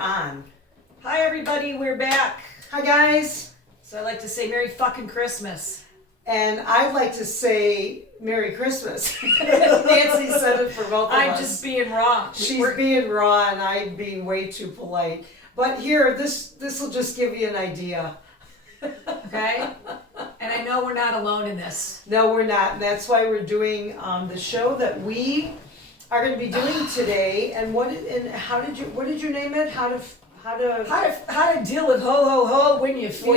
on. Hi everybody, we're back. Hi guys. So I'd like to say Merry fucking Christmas. And I'd like to say Merry Christmas. Nancy said it for both of us. I'm just being raw. She's being raw and I'm being way too polite. But here, this will just give you an idea. Okay? And I know we're not alone in this. No, we're not. And that's why we're doing the show that we are going to be doing today. And what did you name it? How to deal with ho ho ho when you feel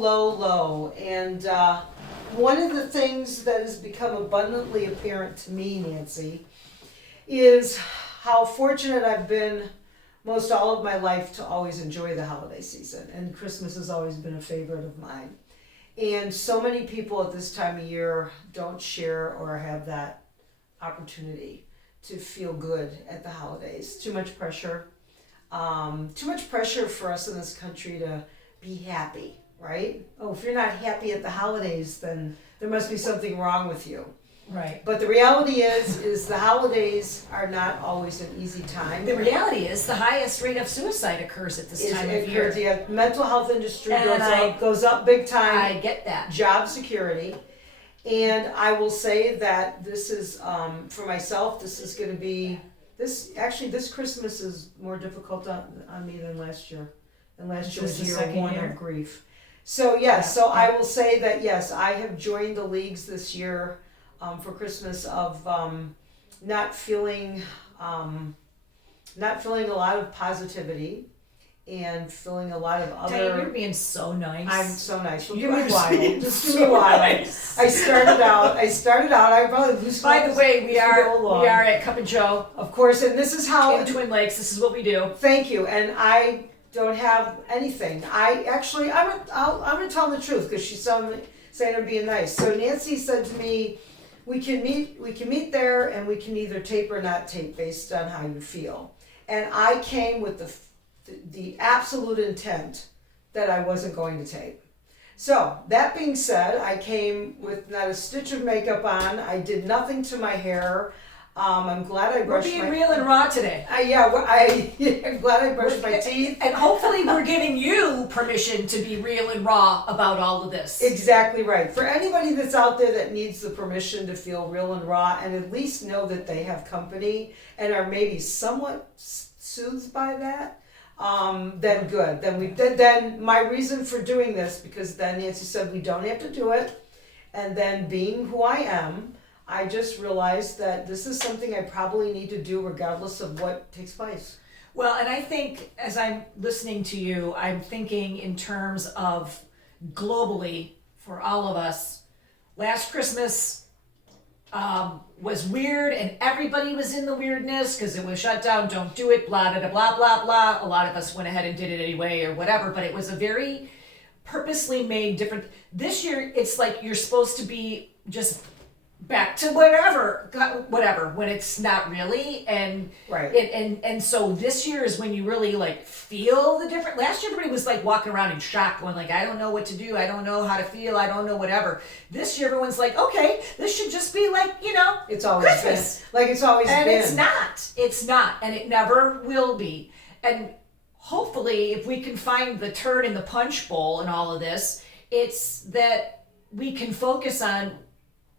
low. And one of the things that has become abundantly apparent to me, Nancy, is how fortunate I've been most all of my life to always enjoy the holiday season. And Christmas has always been a favorite of mine. And so many people at this time of year don't share or have that opportunity to feel good at the holidays. Too much pressure. Too much pressure for us in this country to be happy, right? Oh, if you're not happy at the holidays, then there must be something wrong with you. Right. But the reality is the holidays are not always an easy time. The reality is the highest rate of suicide occurs at this time of year. The mental health industry And goes up big time. I get that. Job security. And I will say that this is, for myself, this is going to be, this Christmas is more difficult on me than last year. And last year was year one of grief. So I will say that yes, I have joined the leagues this year for Christmas of not feeling a lot of positivity and feeling a lot of other. Diane, you're being so nice. I'm so nice. Well, You give me a are while. being Just so give me a while. nice. I started out. I probably lose. By the way, we are at Cup and Joe Of course, and this is how. in Twin Lakes. This is what we do. Thank you, and I don't have anything. I'm gonna tell the truth because she's saying I'm being nice. So Nancy said to me, we can meet there, and we can either tape or not tape based on how you feel. And I came with the absolute intent that I wasn't going to tape. So that being said, I came with not a stitch of makeup on. I did nothing to my hair. I'm glad I brushed We're being real and raw today. I'm glad I brushed my teeth. And hopefully we're giving you permission to be real and raw about all of this. Exactly right. For anybody that's out there that needs the permission to feel real and raw and at least know that they have company and are maybe somewhat soothed by that, then good. Then my reason for doing this, because then Nancy said we don't have to do it, and then being who I am, I just realized that this is something I probably need to do regardless of what takes place. Well, and I think as I'm listening to you, I'm thinking in terms of globally for all of us. Last Christmas was weird and everybody was in the weirdness because it was shut down, don't do it, blah, blah, blah, blah, blah. A lot of us went ahead and did it anyway or whatever, but it was a very purposely made different. This year, it's like you're supposed to be just back to whatever when it's not really, and right. And so this year is when you really like feel the different. Last year everybody was like walking around in shock, going like, I don't know what to do, I don't know how to feel, I don't know whatever. This year everyone's like, okay, this should just be like, it's always Christmas. been like it's always and been. It's not, and it never will be. And hopefully, if we can find the turd in the punch bowl in all of this, it's that we can focus on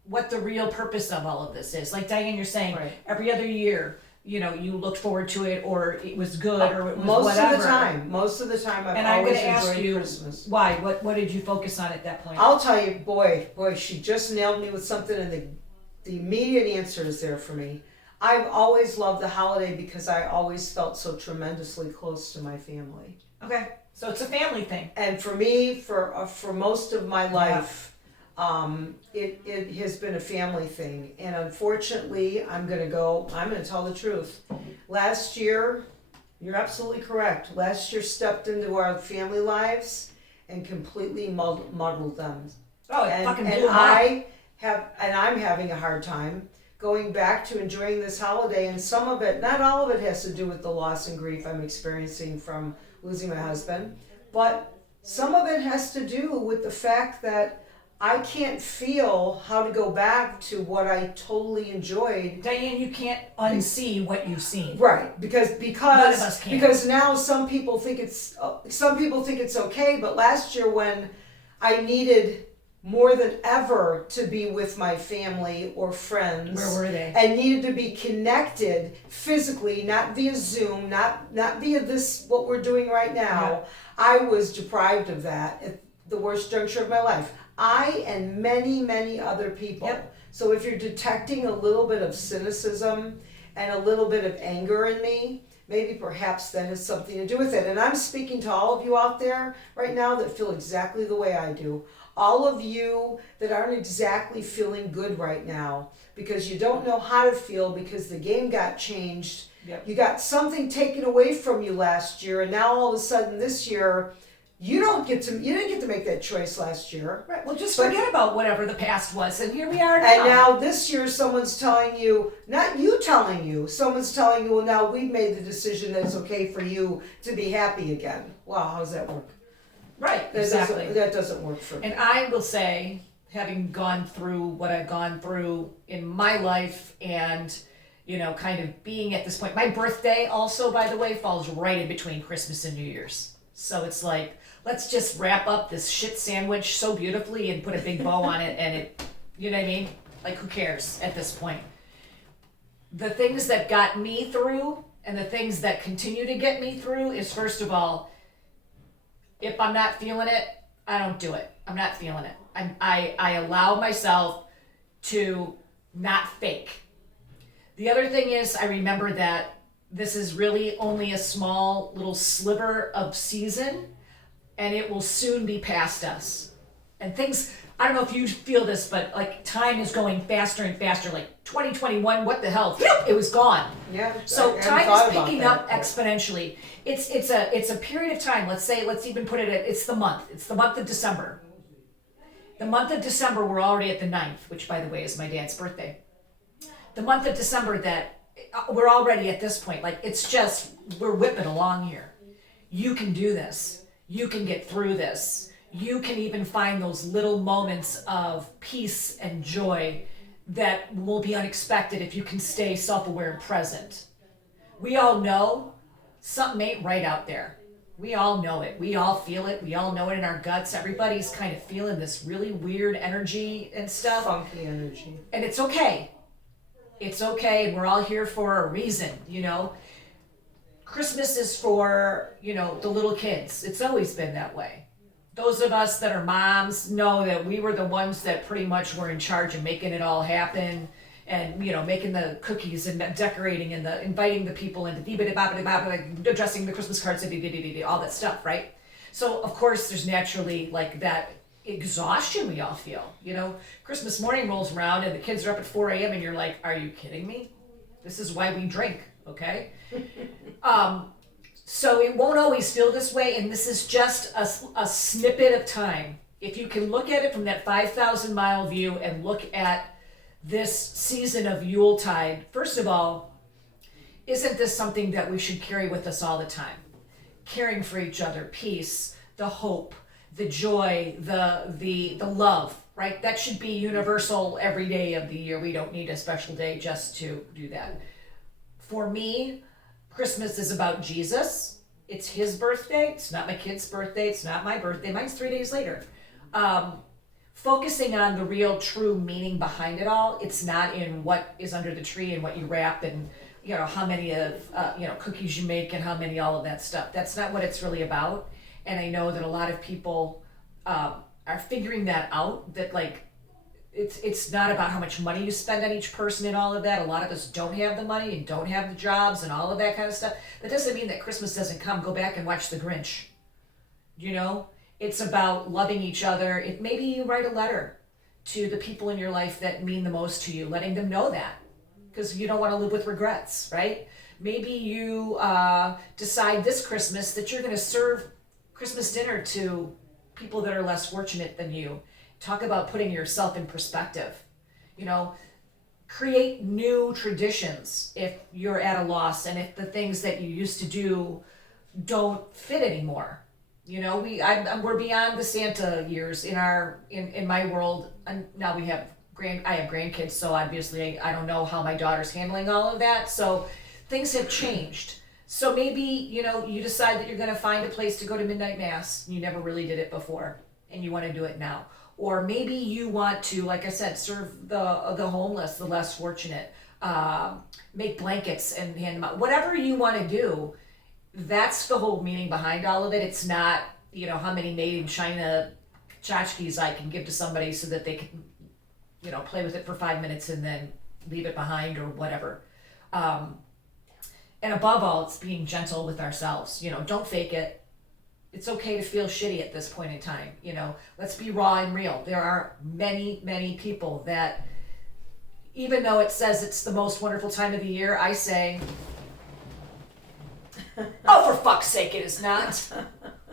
what the real purpose of all of this is. Like Diane, you're saying, right. Every other year, you looked forward to it, or it was good, or it was most whatever. Most of the time, and I'm going always to ask enjoyed you Christmas. Why? What did you focus on at that point? I'll tell you, boy, she just nailed me with something, and the immediate answer is there for me. I've always loved the holiday because I always felt so tremendously close to my family. Okay, so it's a family thing. And for me, for most of my life, it has been a family thing. And unfortunately, I'm going to tell the truth. Last year, you're absolutely correct. Last year stepped into our family lives and completely muddled them. Oh, it fucking blew them up. I'm having a hard time going back to enjoying this holiday, and some of it, not all of it, has to do with the loss and grief I'm experiencing from losing my husband, but some of it has to do with the fact that I can't feel how to go back to what I totally enjoyed. Diane, you can't unsee what you've seen. Right, because None of us can. now some people think it's okay, but last year when I needed more than ever to be with my family or friends, Where were they? and needed to be connected physically, not via Zoom, not via this what we're doing right now. I was deprived of that at the worst juncture of my life. I and many, many other people. Yep. So if you're detecting a little bit of cynicism and a little bit of anger in me, maybe perhaps that has something to do with it. And I'm speaking to all of you out there right now that feel exactly the way I do. All of you that aren't exactly feeling good right now because you don't know how to feel because the game got changed. Yep. You got something taken away from you last year, and now all of a sudden this year you didn't get to make that choice last year. Right. Well, just But- forget about whatever the past was, and here we are now. And now this year someone's telling you, not you telling you, someone's telling you, well, now we've made the decision that it's okay for you to be happy again. Wow, how does that work? Right. That Exactly. that doesn't work for me. And I will say, having gone through what I've gone through in my life and, kind of being at this point, my birthday also, by the way, falls right in between Christmas and New Year's. So it's like, let's just wrap up this shit sandwich so beautifully and put a big bow on it and it, you know what I mean? Like, who cares at this point? The things that got me through and the things that continue to get me through is, first of all, if I'm not feeling it, I don't do it. I'm not feeling it. I allow myself to not fake. The other thing is, I remember that this is really only a small little sliver of season, and it will soon be past us. And things, I don't know if you feel this, but like time is going faster and faster. Like 2021, what the hell? It was gone. Yeah. So I hadn't time thought is about picking that. up exponentially. It's a period of time. Let's even put it at, it's the month. It's the month of December. The month of December, we're already at the 9th, which by the way is my dad's birthday. The month of December that we're already at this point. Like, it's just, we're whipping along here. You can do this. You can get through this. You can even find those little moments of peace and joy that will be unexpected if you can stay self-aware and present. We all know something ain't right out there. We all know it. We all feel it. We all know it in our guts. Everybody's kind of feeling this really weird energy and stuff. Funky energy. And it's okay. It's okay. We're all here for a reason, Christmas is for, the little kids. It's always been that way. Those of us that are moms know that we were the ones that pretty much were in charge of making it all happen and, making the cookies and decorating and inviting the people and addressing the Christmas cards and all that stuff, right? So, of course, there's naturally like that exhaustion we all feel, Christmas morning rolls around and the kids are up at 4 a.m. and you're like, are you kidding me? This is why we drink, okay? So it won't always feel this way, and this is just a snippet of time. If you can look at it from that 5,000 mile view and look at this season of Yuletide, first of all, isn't this something that we should carry with us all the time? Caring for each other, peace, the hope, the joy, the love, right? That should be universal every day of the year. We don't need a special day just to do that. For me, Christmas is about Jesus. It's his birthday. It's not my kid's birthday. It's not my birthday. Mine's 3 days later. Focusing on the real true meaning behind it all. It's not in what is under the tree and what you wrap and how many of cookies you make and how many all of that stuff. That's not what it's really about. And I know that a lot of people are figuring that out, that like it's not about how much money you spend on each person and all of that. A lot of us don't have the money and don't have the jobs and all of that kind of stuff. That doesn't mean that Christmas doesn't come. Go back and watch The Grinch. It's about loving each other. Maybe you write a letter to the people in your life that mean the most to you, letting them know that, because you don't want to live with regrets, right? Maybe you decide this Christmas that you're going to serve Christmas dinner to people that are less fortunate than you. Talk about putting yourself in perspective. Create new traditions if you're at a loss and if the things that you used to do don't fit anymore. we're beyond the Santa years in my world, and now I have grandkids, so obviously I don't know how my daughter's handling all of that. So things have changed. So maybe, you decide that you're going to find a place to go to midnight mass. You never really did it before, and you want to do it now. Or maybe you want to, like I said, serve the homeless, the less fortunate, make blankets and hand them out. Whatever you want to do, that's the whole meaning behind all of it. It's not, how many made in China tchotchkes I can give to somebody so that they can, play with it for 5 minutes and then leave it behind or whatever. And above all, it's being gentle with ourselves. Don't fake it. It's okay to feel shitty at this point in time. Let's be raw and real. There are many, many people that, even though it says it's the most wonderful time of the year, I say, oh, for fuck's sake, it is not.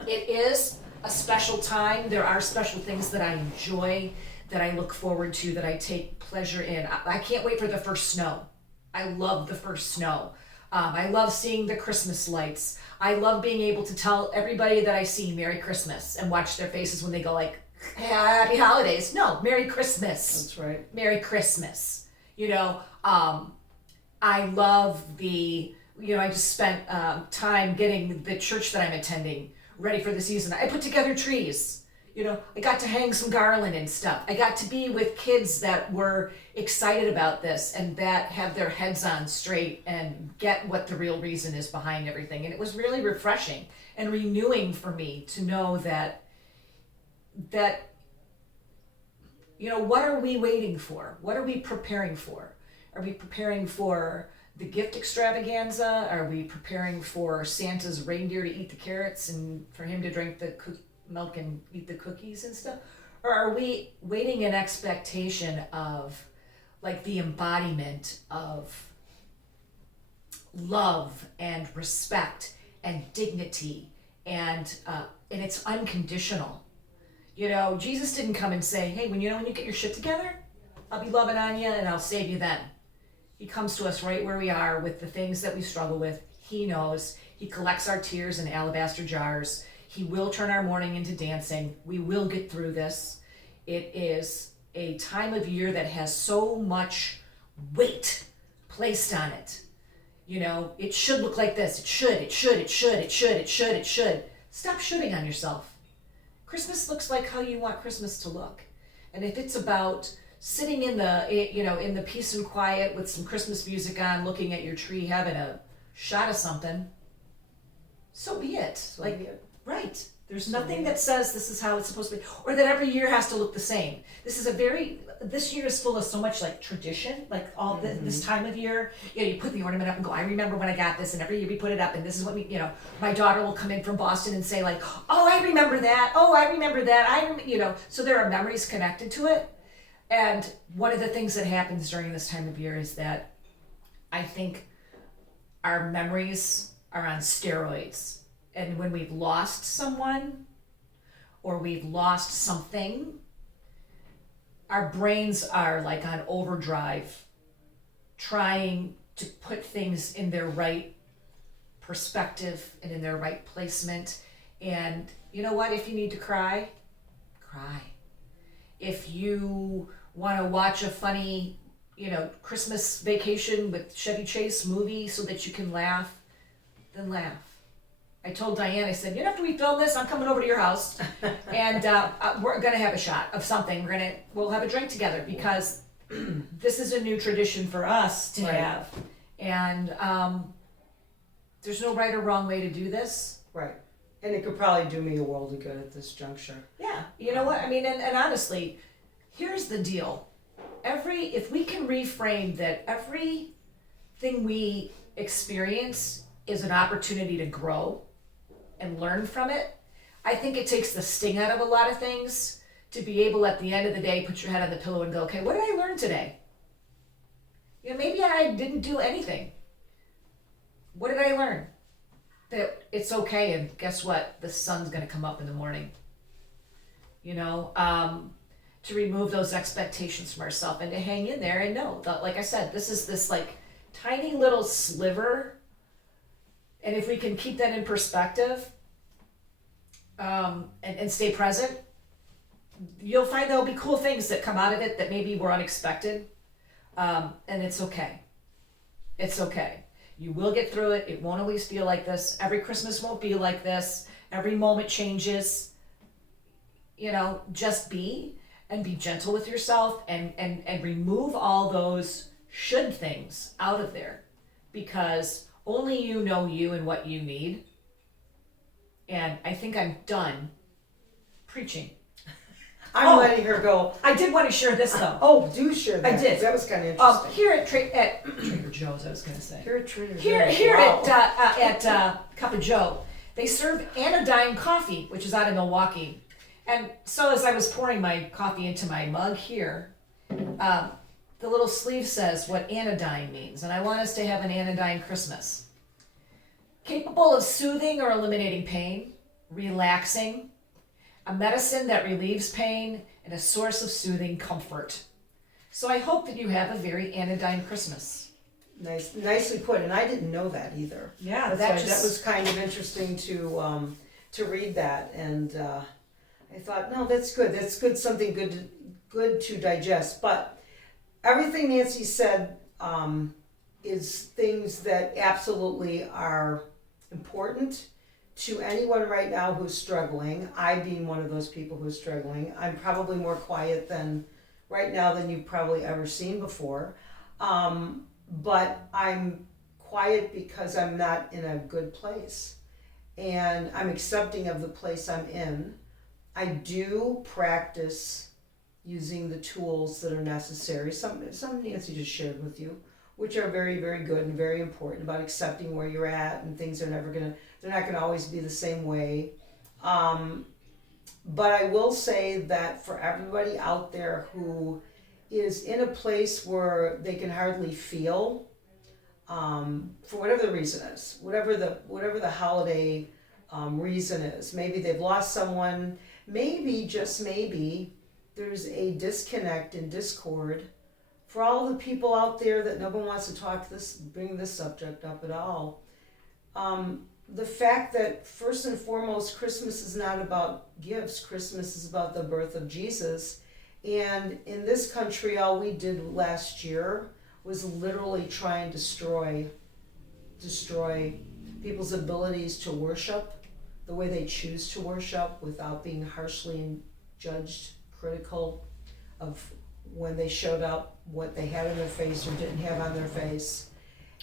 It is a special time. There are special things that I enjoy, that I look forward to, that I take pleasure in. I can't wait for the first snow. I love the first snow. I love seeing the Christmas lights. I love being able to tell everybody that I see Merry Christmas and watch their faces when they go like, Happy Holidays. No, Merry Christmas. That's right. Merry Christmas. I love I just spent time getting the church that I'm attending ready for the season. I put together trees. I got to hang some garland and stuff. I got to be with kids that were excited about this and that have their heads on straight and get what the real reason is behind everything. And it was really refreshing and renewing for me to know that what are we waiting for? What are we preparing for? Are we preparing for the gift extravaganza? Are we preparing for Santa's reindeer to eat the carrots and for him to drink the milk and eat the cookies and stuff? Or are we waiting in expectation of like the embodiment of love and respect and dignity and it's unconditional? Jesus didn't come and say, hey, when you get your shit together, I'll be loving on you and I'll save you then. He comes to us right where we are with the things that we struggle with. He knows. He collects our tears in alabaster jars. He will turn our mourning into dancing. We will get through this. It is a time of year that has so much weight placed on it. It should look like this. It should. Stop shooting on yourself. Christmas looks like how you want Christmas to look. And if it's about sitting in the peace and quiet with some Christmas music on, looking at your tree, having a shot of something, so be it. Right. There's nothing that says this is how it's supposed to be, or that every year has to look the same. This year is full of so much like tradition, like all this time of year. You put the ornament up and go, I remember when I got this, and every year we put it up, and this is what my daughter will come in from Boston and say like, oh, I remember that. Oh, I remember that. So there are memories connected to it. And one of the things that happens during this time of year is that I think our memories are on steroids. And when we've lost someone or we've lost something, our brains are like on overdrive, trying to put things in their right perspective and in their right placement. And you know what? If you need to cry, cry. If you want to watch a funny, Christmas Vacation with Chevy Chase movie so that you can laugh, then laugh. I told Diane, I said, after we film this, I'm coming over to your house and we're going to have a shot of something. We'll have a drink together because this is a new tradition for us to have. And there's no right or wrong way to do this. Right. And it could probably do me a world of good at this juncture. Yeah. You know what? I mean, and honestly, here's the deal. If we can reframe that everything we experience is an opportunity to grow and learn from it, I think it takes the sting out of a lot of things to be able at the end of the day, put your head on the pillow and go, okay, what did I learn today? Maybe I didn't do anything. What did I learn? That it's okay, and guess what? The sun's going to come up in the morning. To remove those expectations from ourselves and to hang in there and know that, like I said, this is this like tiny little sliver. And if we can keep that in perspective, and stay present, you'll find there'll be cool things that come out of it that maybe were unexpected. And it's okay. It's okay. You will get through it. It won't always feel like this. Every Christmas won't be like this. Every moment changes. You know, just be and be gentle with yourself and remove all those should things out of there, because only you know you and what you need. And I think I'm done preaching. I'm letting her go. I did want to share this though. Oh, do share that. I did. That was kind of interesting. Here at Trader Joe's, I was going to say. Here at Trader Here Joe's. Wow. at Cup of Joe, they serve Anodyne coffee, which is out of Milwaukee. And so as I was pouring my coffee into my mug here, the little sleeve says what anodyne means, and I want us to have an anodyne Christmas. Capable of soothing or eliminating pain, relaxing, a medicine that relieves pain, and a source of soothing comfort. So I hope that you have a very anodyne Christmas. Nicely put, and I didn't know that either. Yeah, That was kind of interesting to read that, and I thought, no, that's good. That's good. Something good to digest. But everything Nancy said is things that absolutely are important to anyone right now who's struggling. I being one of those people who's struggling. I'm probably more quiet right now than you've probably ever seen before. But I'm quiet because I'm not in a good place. And I'm accepting of the place I'm in. I do practice using the tools that are necessary. Some Nancy just shared with you, which are very, very good and very important about accepting where you're at, and things are they're not gonna always be the same way. But I will say that for everybody out there who is in a place where they can hardly feel, for whatever the reason is, whatever the holiday reason is, maybe they've lost someone, maybe just maybe there's a disconnect and discord. For all the people out there that no one wants to bring this subject up at all, the fact that first and foremost, Christmas is not about gifts. Christmas is about the birth of Jesus. And in this country, all we did last year was literally try and destroy people's abilities to worship the way they choose to worship without being harshly judged, critical of when they showed up, what they had on their face or didn't have on their face.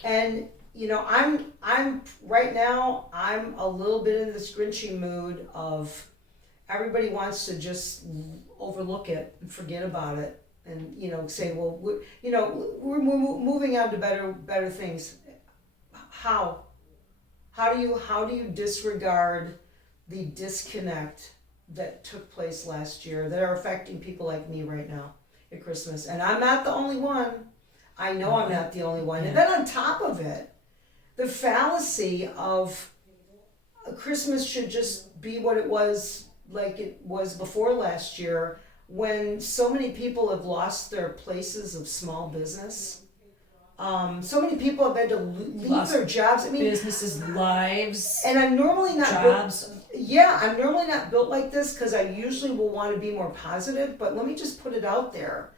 And you know, I'm right now, I'm a little bit in this Grinchy mood of everybody wants to just overlook it and forget about it, and you know, say, well, we're moving on to better things. How do you disregard the disconnect that took place last year that are affecting people like me right now at Christmas? And I'm not the only one. I know I'm not the only one. And then on top of it, the fallacy of Christmas should just be what it was, like it was before last year, when so many people have lost their places of small business. So many people have had to leave their jobs. I mean, businesses, lives, and I'm normally not jobs. I'm normally not built like this because I usually will want to be more positive. But let me just put it out there.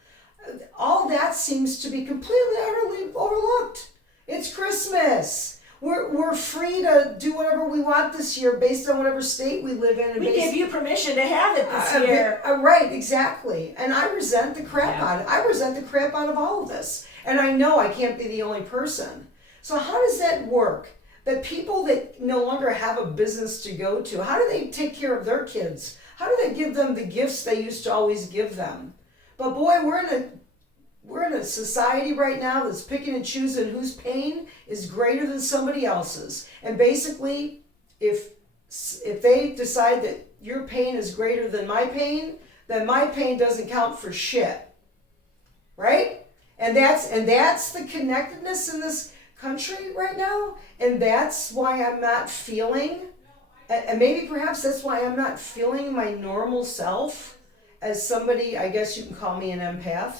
All that seems to be completely utterly overlooked. It's Christmas. We're free to do whatever we want this year based on whatever state we live in. And We give you permission to have it this year. Right, exactly. And I resent the crap out of it. I resent the crap out of all of this. And I know I can't be the only person. So how does that work? That people that no longer have a business to go to, how do they take care of their kids? How do they give them the gifts they used to always give them? But boy, we're in a society right now that's picking and choosing whose pain is greater than somebody else's. And basically, if they decide that your pain is greater than my pain, then my pain doesn't count for shit. Right? And that's the connectedness in this country right now. And that's why I'm not feeling, and maybe perhaps that's why I'm not feeling my normal self as somebody, I guess you can call me an empath.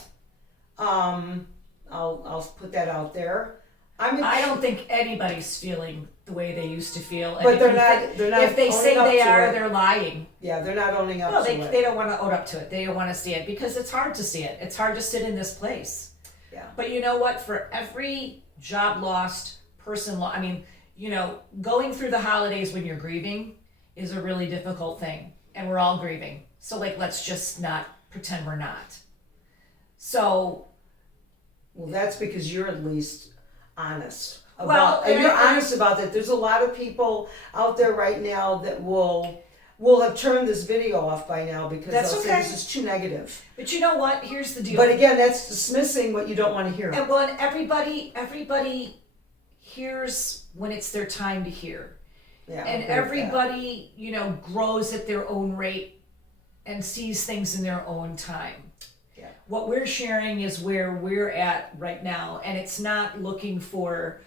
I'll put that out there. I mean, I don't think anybody's feeling the way they used to feel. And but if they're you not. think- They're not. If they say owning up they to are, it. they're lying. Yeah, they're not owning up No, to they it. don't want to own up to it. They don't want to see it because it's hard to see it. It's hard to sit in this place. Yeah. But you know what? For every job lost, person lost, I mean, going through the holidays when you're grieving is a really difficult thing. And we're all grieving. So, let's just not pretend we're not. So, Well, that's because you're at least honest. Well, And you're and- honest about that. There's a lot of people out there right now that will have turned this video off by now because That's they'll okay. say this is too negative. but you know what? Here's the deal. But again, that's dismissing what you don't want to hear. And when everybody hears when it's their time to hear. Yeah, And I agree with that. everybody, grows at their own rate and sees things in their own time. Yeah. What we're sharing is where we're at right now, and it's not looking for,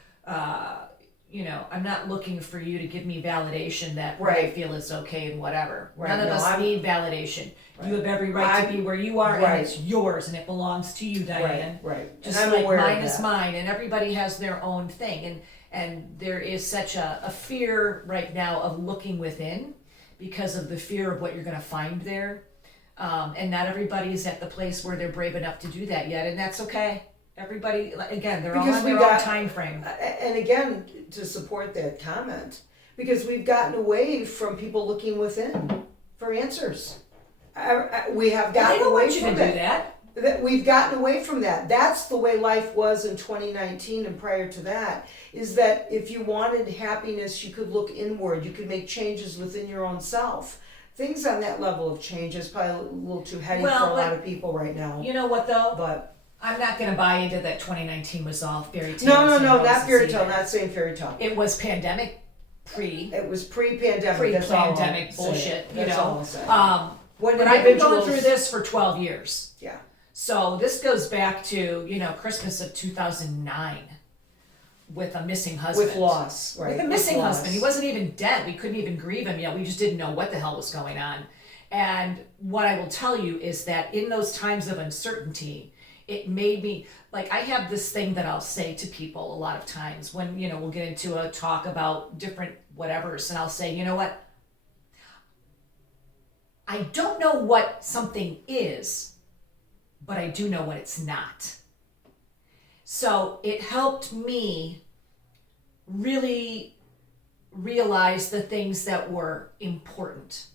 I'm not looking for you to give me validation that what I Right. feel is okay and whatever. Right, None of no, us I'm- need validation. Right. You have every right to I'm- be where you are, right. and it's yours, and it belongs to you, Diane. Right. Just and I'm like aware mine of is that. mine, and everybody has their own thing, and there is such a fear right now of looking within because of the fear of what you're going to find there, and not everybody is at the place where they're brave enough to do that yet, and that's okay. Everybody, again, they're all Because on we their own got- time frame. And again, to support that comment, because we've gotten away from people looking within for answers. We have They gotten don't away want you to from do it. that. We've gotten away from that. That's the way life was in 2019 and prior to that. Is that if you wanted happiness, you could look inward. You could make changes within your own self. Things on that level of change is probably a little too heady Well, for a but- lot of people right now. You know what though? But I'm not going to buy into that 2019 was all fairy tales. no, and not roses fairy tale. either. Not saying fairy tale. It was pandemic pre. It was pre-pandemic. That's all I'll Pre-pandemic say. bullshit, That's all I'll say. When But I've been going individuals- through this for 12 years. Yeah. So this goes back to, Christmas of 2009 with a missing husband. With loss, right? With a missing loss. husband. He wasn't even dead. We couldn't even grieve him yet. We just didn't know what the hell was going on. And what I will tell you is that in those times of uncertainty, it made me, I have this thing that I'll say to people a lot of times when, we'll get into a talk about different whatevers, and I'll say, you know what? I don't know what something is, but I do know what it's not. So it helped me really realize the things that were important.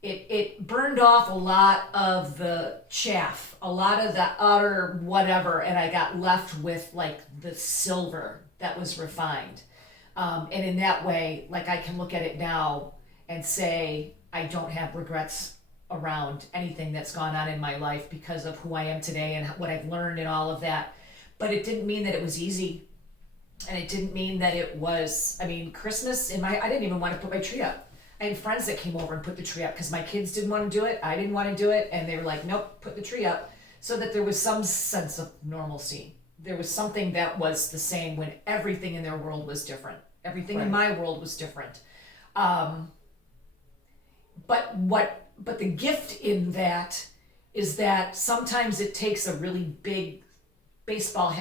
It burned off a lot of the chaff, a lot of the utter whatever, and I got left with the silver that was refined. And in that way, I can look at it now and say, I don't have regrets around anything that's gone on in my life because of who I am today and what I've learned and all of that. But it didn't mean that it was easy. And it didn't mean that it was, Christmas I didn't even want to put my tree up. I had friends that came over and put the tree up because my kids didn't want to do it. I didn't want to do it. And they were like, nope, put the tree up. So that there was some sense of normalcy. There was something that was the same when everything in their world was different. Everything in my world was different. But the gift in that is that sometimes it takes a really big baseball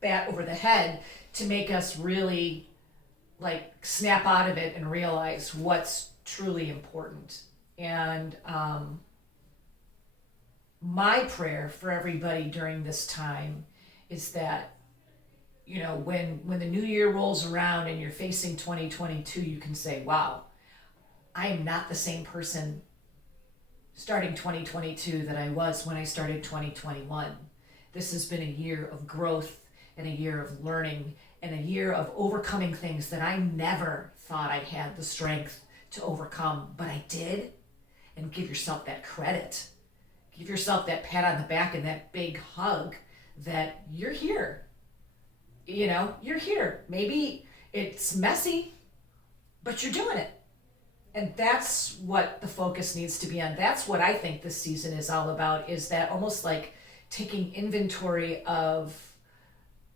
bat over the head to make us really snap out of it and realize what's truly important. And my prayer for everybody during this time is that, when the new year rolls around and you're facing 2022, you can say, wow, I am not the same person starting 2022 that I was when I started 2021. This has been a year of growth and a year of learning and a year of overcoming things that I never thought I had the strength to overcome, but I did. And give yourself that credit. Give yourself that pat on the back and that big hug that you're here. You're here. Maybe it's messy, but you're doing it. And that's what the focus needs to be on. That's what I think this season is all about, is that almost taking inventory of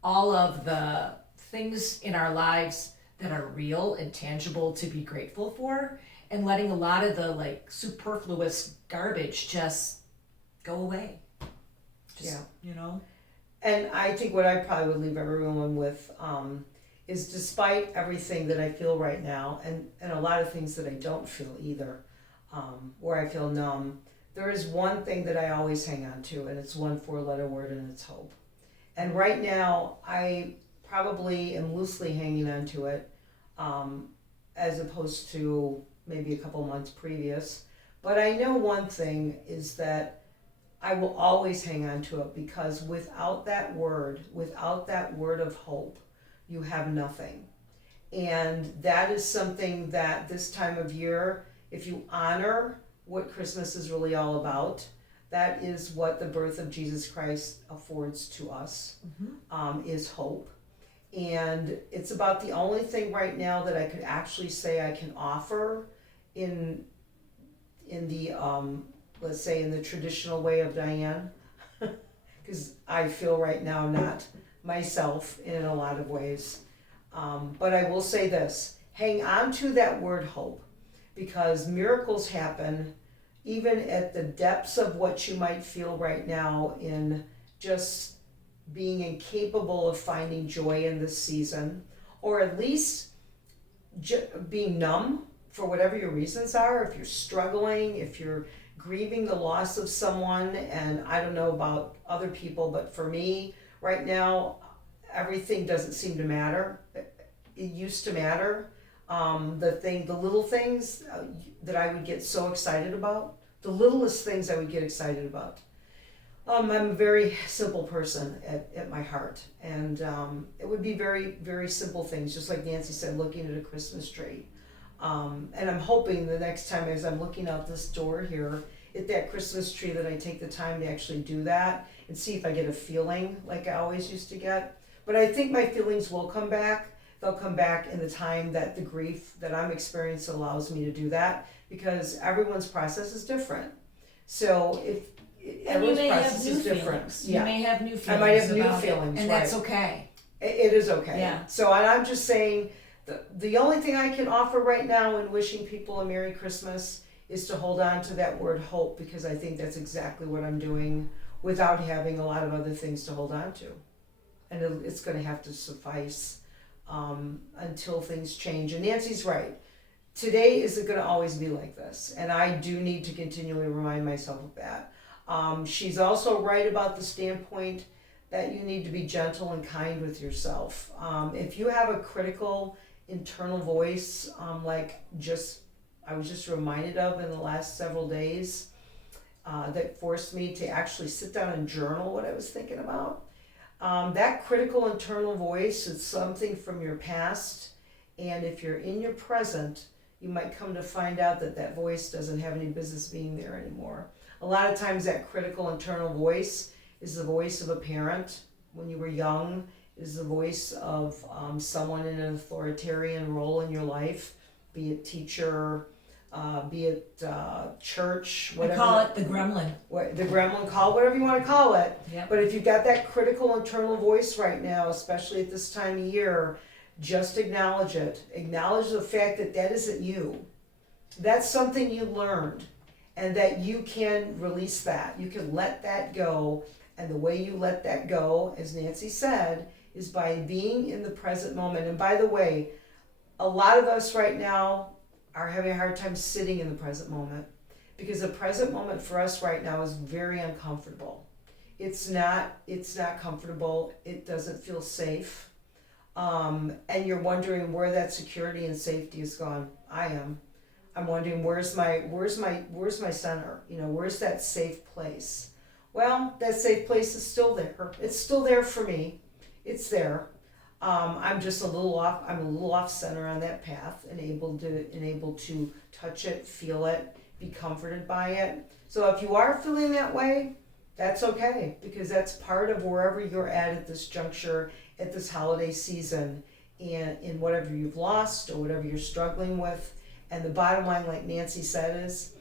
all of the things in our lives that are real and tangible to be grateful for, and letting a lot of the superfluous garbage just go away. Yeah. And I think what I probably would leave everyone with is despite everything that I feel right now, and a lot of things that I don't feel either, where I feel numb, there is one thing that I always hang on to, and it's one 4-letter word, and it's hope. And right now, I probably am loosely hanging on to it, as opposed to maybe a couple months previous. But I know one thing is that I will always hang on to it, because without that word of hope, you have nothing. And that is something that this time of year, if you honor what Christmas is really all about, that is what the birth of Jesus Christ affords to us, is hope. And it's about the only thing right now that I could actually say I can offer in the let's say in the traditional way of Diane, because I feel right now not myself in a lot of ways. But I will say this, hang on to that word hope, because miracles happen even at the depths of what you might feel right now in just being incapable of finding joy in this season, or at least being numb for whatever your reasons are. If you're struggling, if you're grieving the loss of someone, and I don't know about other people, but for me right now, everything doesn't seem to matter. It used to matter. The little things that I would get so excited about, the littlest things I would get excited about. I'm a very simple person at my heart, and it would be very, very simple things, just like Nancy said, looking at a Christmas tree. And I'm hoping the next time as I'm looking out this door here at that Christmas tree that I take the time to actually do that and see if I get a feeling like I always used to get. But I think my feelings will come back. They'll come back in the time that the grief that I'm experiencing allows me to do that, because everyone's process is different. So everyone's process is different. You may have new feelings. I might have new about feelings, it, and right. that's okay. It is okay. Yeah. So, and I'm just saying, the only thing I can offer right now in wishing people a Merry Christmas is to hold on to that word hope, because I think that's exactly what I'm doing without having a lot of other things to hold on to. And it's going to have to suffice until things change. And Nancy's right. Today isn't going to always be like this. And I do need to continually remind myself of that. She's also right about the standpoint that you need to be gentle and kind with yourself. If you have a critical internal voice, I was just reminded of in the last several days, that forced me to actually sit down and journal what I was thinking about. That critical internal voice is something from your past, and if you're in your present, you might come to find out that that voice doesn't have any business being there anymore. A lot of times that critical internal voice is the voice of a parent when you were young, is the voice of someone in an authoritarian role in your life, be it teacher, be it church, whatever. I call it the gremlin. The gremlin, call it whatever you want to call it. Yep. But if you've got that critical internal voice right now, especially at this time of year, just acknowledge it. Acknowledge the fact that that isn't you. That's something you learned, and that you can release that. You can let that go. And the way you let that go, as Nancy said, is by being in the present moment. And by the way, a lot of us right now are having a hard time sitting in the present moment, because the present moment for us right now is very uncomfortable. It's not comfortable. It doesn't feel safe. And you're wondering where that security and safety is gone. I am. I'm wondering where's my center? Where's that safe place? Well, that safe place is still there. It's still there for me. It's there. I'm just a little off. I'm a little off center on that path, and able to touch it, feel it, be comforted by it. So if you are feeling that way, that's okay, because that's part of wherever you're at this juncture, at this holiday season, and in whatever you've lost or whatever you're struggling with. And the bottom line, like Nancy said, is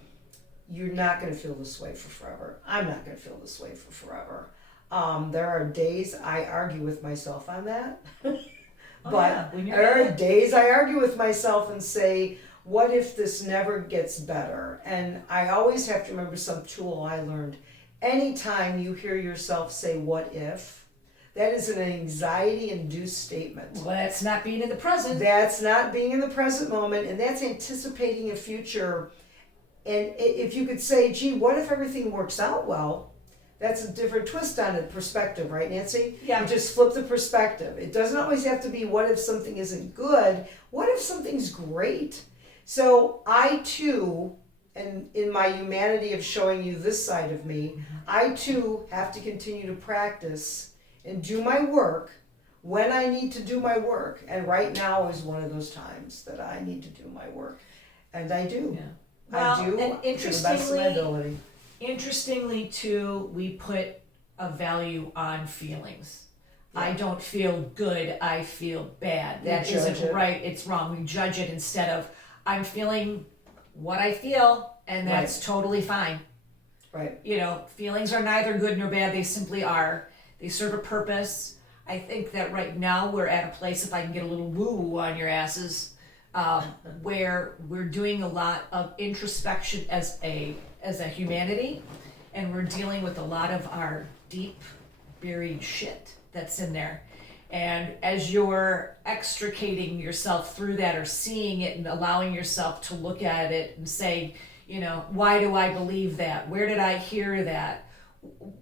you're not going to feel this way for forever. I'm not going to feel this way for forever. There are days I argue with myself on that. But there are days I argue with myself and say, what if this never gets better? And I always have to remember some tool I learned. Anytime you hear yourself say, what if, That is an anxiety-induced statement. Well, that's not being in the present. That's not being in the present moment, and that's anticipating a future. And if you could say, gee, what if everything works out well? That's a different twist on it, perspective, right, Nancy? Yeah. You just flip the perspective. It doesn't always have to be what if something isn't good. What if something's great? So I too, and in my humanity of showing you this side of me, I too have to continue to practice and do my work when I need to do my work. And right now is one of those times that I need to do my work. And I do. Yeah. I Well, do and to the best of my ability. Interestingly, too, we put a value on feelings. Yeah. I don't feel good, I feel bad. We That judge isn't it. right, it's wrong. We judge it instead of, I'm feeling what I feel, and that's totally fine. Right. You know, feelings are neither good nor bad, they simply are. They serve a purpose. I think that right now we're at a place, if I can get a little woo-woo on your asses, where we're doing a lot of introspection as a humanity, and we're dealing with a lot of our deep buried shit that's in there. And as you're extricating yourself through that, or seeing it and allowing yourself to look at it and say, you know, why do I believe that? Where did I hear that?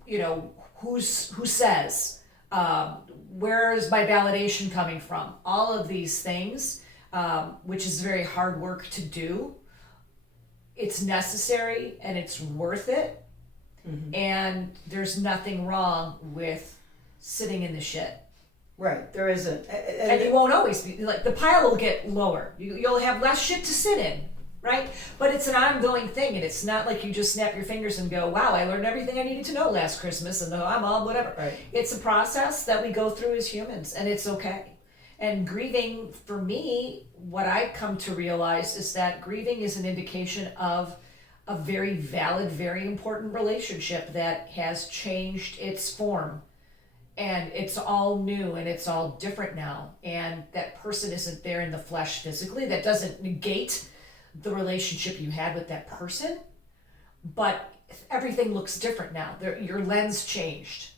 You know, who says? Where is my validation coming from? All of these things, which is very hard work to do. It's necessary and it's worth it. Mm-hmm. And there's nothing wrong with sitting in the shit. Right. There isn't. And you won't always be, like, the pile will get lower. You'll have less shit to sit in, right? But it's an ongoing thing, and it's not like you just snap your fingers and go, wow, I learned everything I needed to know last Christmas, and I'm all whatever. Right. It's a process that we go through as humans, and it's okay. And grieving, for me, what I've come to realize is that grieving is an indication of a very valid, very important relationship that has changed its form. And it's all new and it's all different now. And that person isn't there in the flesh physically. That doesn't negate the relationship you had with that person. But everything looks different now. Your lens changed.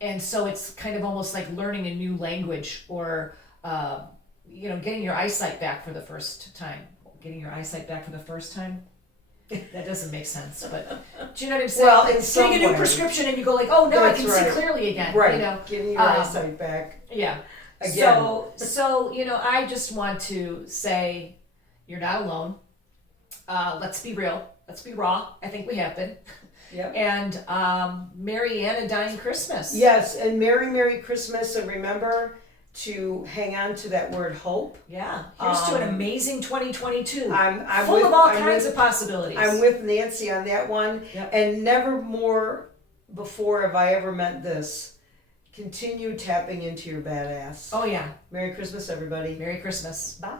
And so it's kind of almost like learning a new language, or getting your eyesight back for the first time. Getting your eyesight back for the first time? That doesn't make sense, but do you know what I'm saying? Well, in some getting a new way. prescription and you go like, oh no, That's I can right. see clearly again. Right. You know? Getting your eyesight back. Yeah. Again. So I just want to say, you're not alone. Let's be real. Let's be raw. I think we have been. Yep. And Merry Anodyne Christmas. Yes, and Merry Christmas, and remember to hang on to that word hope. Yeah. Here's to an amazing 2022. I'm full with, of all I'm kinds with, of possibilities. I'm with Nancy on that one. Yep. And never more before have I ever meant this. Continue tapping into your badass. Oh yeah. Merry Christmas, everybody. Merry Christmas. Bye.